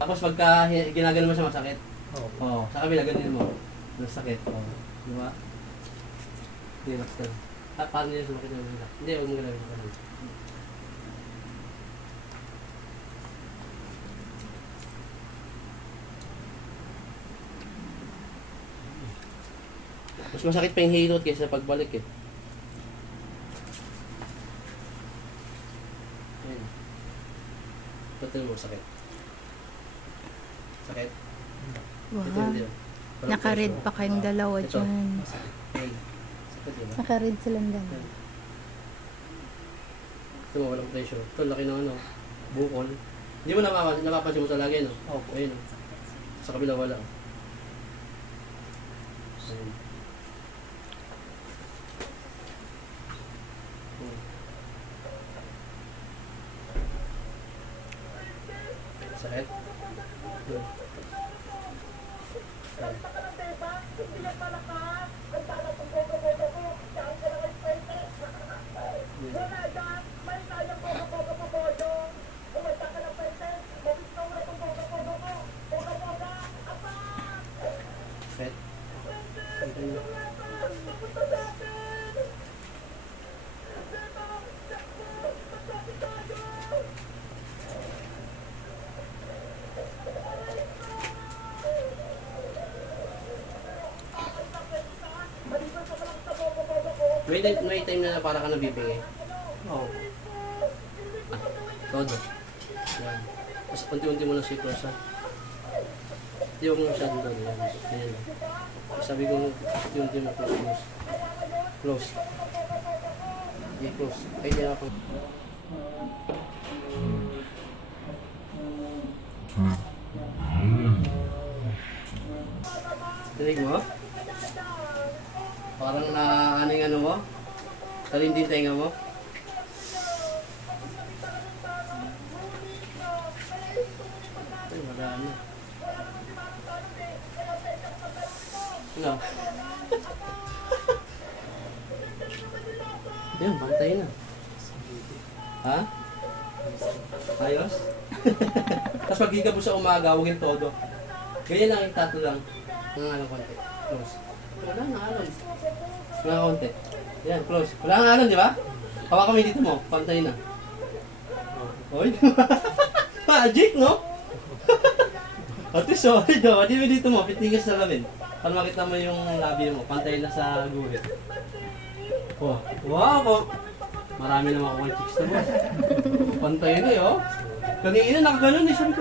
Tapos pagka ginagano mo siya masakit. Oo. Oo, sa kabila ganun mo. Masakit. Oo. Di ba? Relax lang. Paano yun sumakit na nila? Hindi, huwag mo galawin ka lang. Mas masakit pa yung hilot kaysa pagbalik eh. Ayun. Total mo, sakit. Sakit. Wow. Ito hindi. Naka-red pa kayong dalawa Ito. dyan. Ay, sakit diba? Naka-red silang dalawa. Ito mo, walang pressure. Ito, laki ng ano, bukol. Hindi mo napapansin mo sa lagi, no? Opo. Ayun, no? Sa kabila wala. Ayun. Sakit? Ayun. Sakit? Ayun. May time na para ka nabibigay. Oo. Todo. Yan. Tapos unti-unti mo lang si close ha. Hindi huwag mo masyadong todo. Yan. Yan. Sabi ko unti-unti mo close. Close. Okay, close. Ay, hindi ako. Tinig mo? Parang ano yung ano mo? Talinding tenga mo? Ay, marami. Ano? Yan, bantay na. Ha? Ayos? Tapos pag higa mo sa umaga, huwag yung todo. Ganyan lang yung tato lang. Nangalang konti. Close. Wala na alon. Wala na konti. Yan, close. Wala na alon, di ba? Hawakan mo yung dito mo. Pantay na. Oy, magic, no? Ate, sorry daw. Di ba dito mo? Pitigas sa lamin. Para makita mo yung labi mo. Pantay na sa guhit. Oh, wow po. Marami na makuha chicks na boss. Pantay na eh, oh. Kanina nakaganon eh. Sabi ko,